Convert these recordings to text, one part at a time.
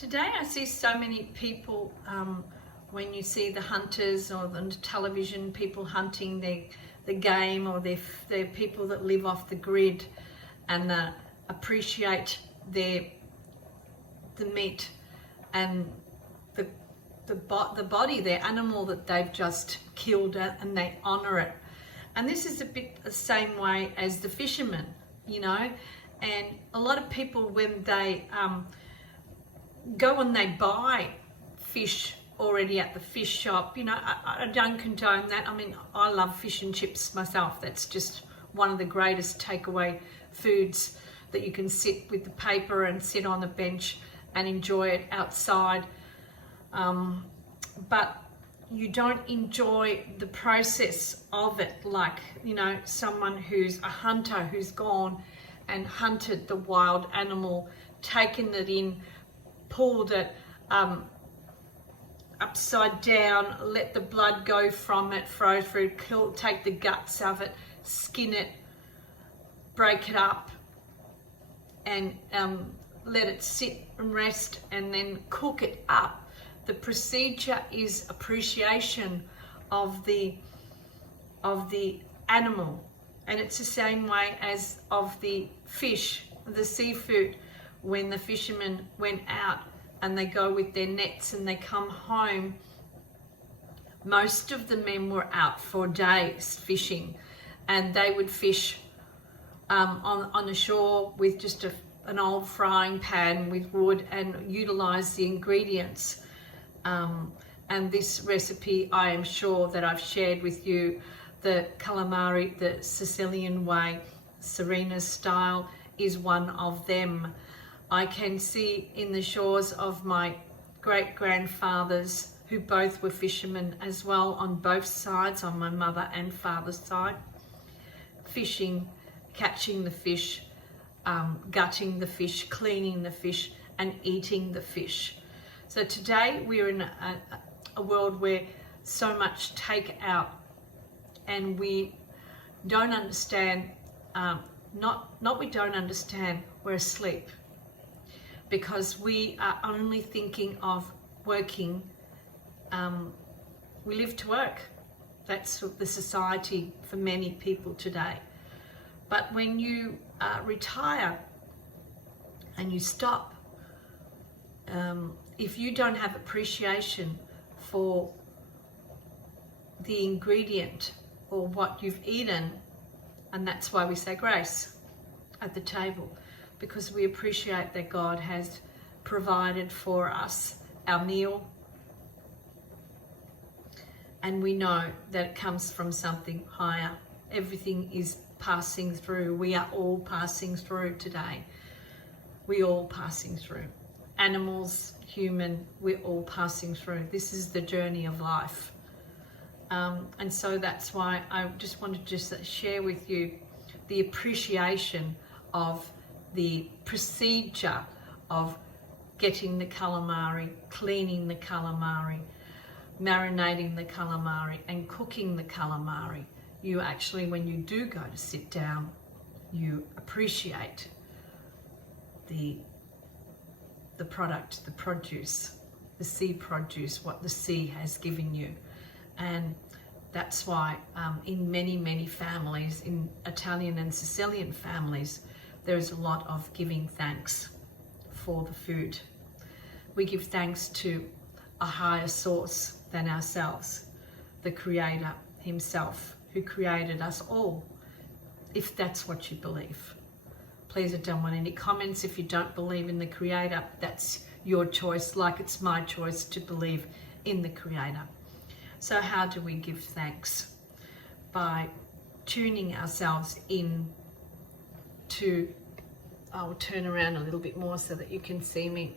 Today I see so many people, when you see the hunters or the television, people hunting the game, or they're people that live off the grid and appreciate the meat and the body, their animal that they've just killed, and they honour it. And this is a bit the same way as the fishermen, you know. And a lot of people, when they go and they buy fish already at the fish shop, you know, I don't condone that. I mean, I love fish and chips myself. That's just one of the greatest takeaway foods, that you can sit with the paper and sit on a bench and enjoy it outside. But you don't enjoy the process of it, like, you know, someone who's a hunter, who's gone and hunted the wild animal, taken it in, pulled it upside down, let the blood go from it, throw through, take the guts of it, skin it, break it up, and let it sit and rest, and then cook it up. The procedure is appreciation of the animal, and it's the same way as of the fish, the seafood. When the fishermen went out and they go with their nets and they come home, most of the men were out for days fishing, and they would fish on the shore with just an old frying pan with wood, and utilize the ingredients. And this recipe, I am sure that I've shared with you, the calamari, the Sicilian way, Serena's style, is one of them. I can see in the shores of my great-grandfathers, who both were fishermen as well, on both sides, on my mother and father's side, fishing, catching the fish, gutting the fish, cleaning the fish, and eating the fish. So today we're in a world where so much take out, and we don't understand, we don't understand, we're asleep, because we are only thinking of working. We live to work. That's the society for many people today. But when you retire and you stop, if you don't have appreciation for the ingredient or what you've eaten, and that's why we say grace at the table, because we appreciate that God has provided for us our meal, and we know that it comes from something higher. Everything is passing through. We are all passing through today. We're all passing through. Animals, human, we're all passing through. This is the journey of life. And so that's why I just wanted to share with you the appreciation of the procedure of getting the calamari, cleaning the calamari, marinating the calamari, and cooking the calamari. You actually, when you do go to sit down, you appreciate the product, the produce, the sea produce, what the sea has given you. And that's why in many families, in Italian and Sicilian families, there's a lot of giving thanks for the food. We give thanks to a higher source than ourselves, the Creator himself, who created us all, if that's what you believe. Please, I don't want any comments. If you don't believe in the Creator, that's your choice, like it's my choice to believe in the Creator. So how do we give thanks? By tuning ourselves in to, I'll turn around a little bit more so that you can see me,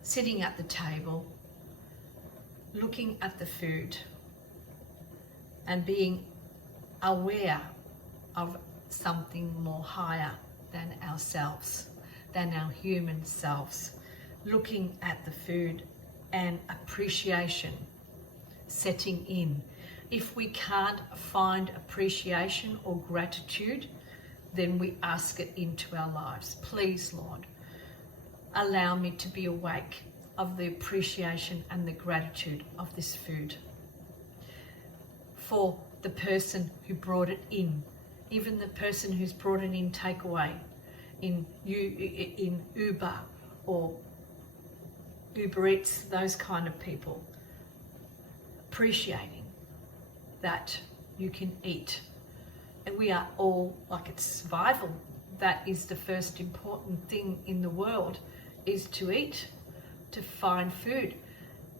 sitting at the table, looking at the food, and being aware of something more higher than ourselves, than our human selves, looking at the food, and appreciation setting in. If we can't find appreciation or gratitude, then we ask it into our lives. Please, Lord, allow me to be awake of the appreciation and the gratitude of this food. For the person who brought it in, even the person who's brought it in takeaway, in Uber or Uber Eats, those kind of people, appreciating that you can eat. And we are all, like, it's survival. That is the first important thing in the world, is to eat, to find food.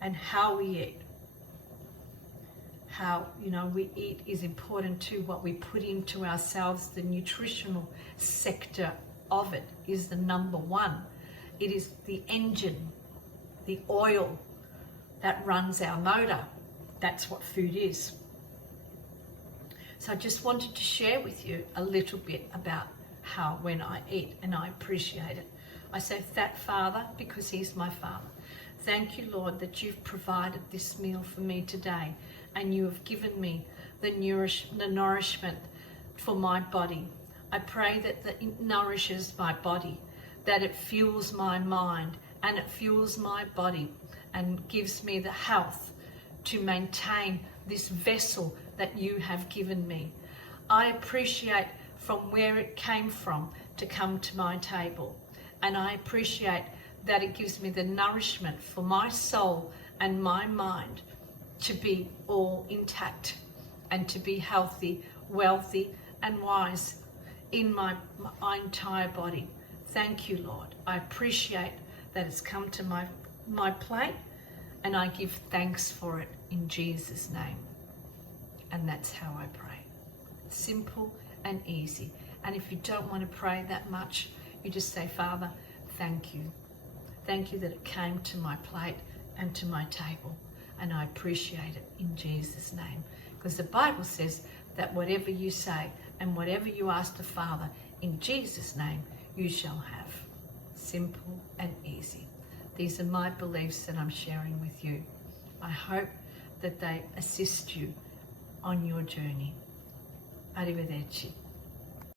And how we eat, how, we eat is important too. What we put into ourselves, the nutritional sector of it is the number one. It is the engine, the oil that runs our motor. That's what food is. So I just wanted to share with you a little bit about how when I eat, and I appreciate it. I say, that Father, because He's my Father. Thank you, Lord, that you've provided this meal for me today, and you have given me the nourishment for my body. I pray that it nourishes my body, that it fuels my mind, and it fuels my body, and gives me the health to maintain this vessel that you have given me. I appreciate from where it came from to come to my table. And I appreciate that it gives me the nourishment for my soul and my mind to be all intact and to be healthy, wealthy, and wise in my entire body. Thank you, Lord. I appreciate that it's come to my plate, and I give thanks for it in Jesus' name. And that's how I pray. Simple and easy. And if you don't want to pray that much, you just say, Father, thank you. Thank you that it came to my plate and to my table. And I appreciate it in Jesus' name. Because the Bible says that whatever you say and whatever you ask the Father in Jesus' name, you shall have. Simple and easy. These are my beliefs that I'm sharing with you. I hope that they assist you on your journey. Arrivederci.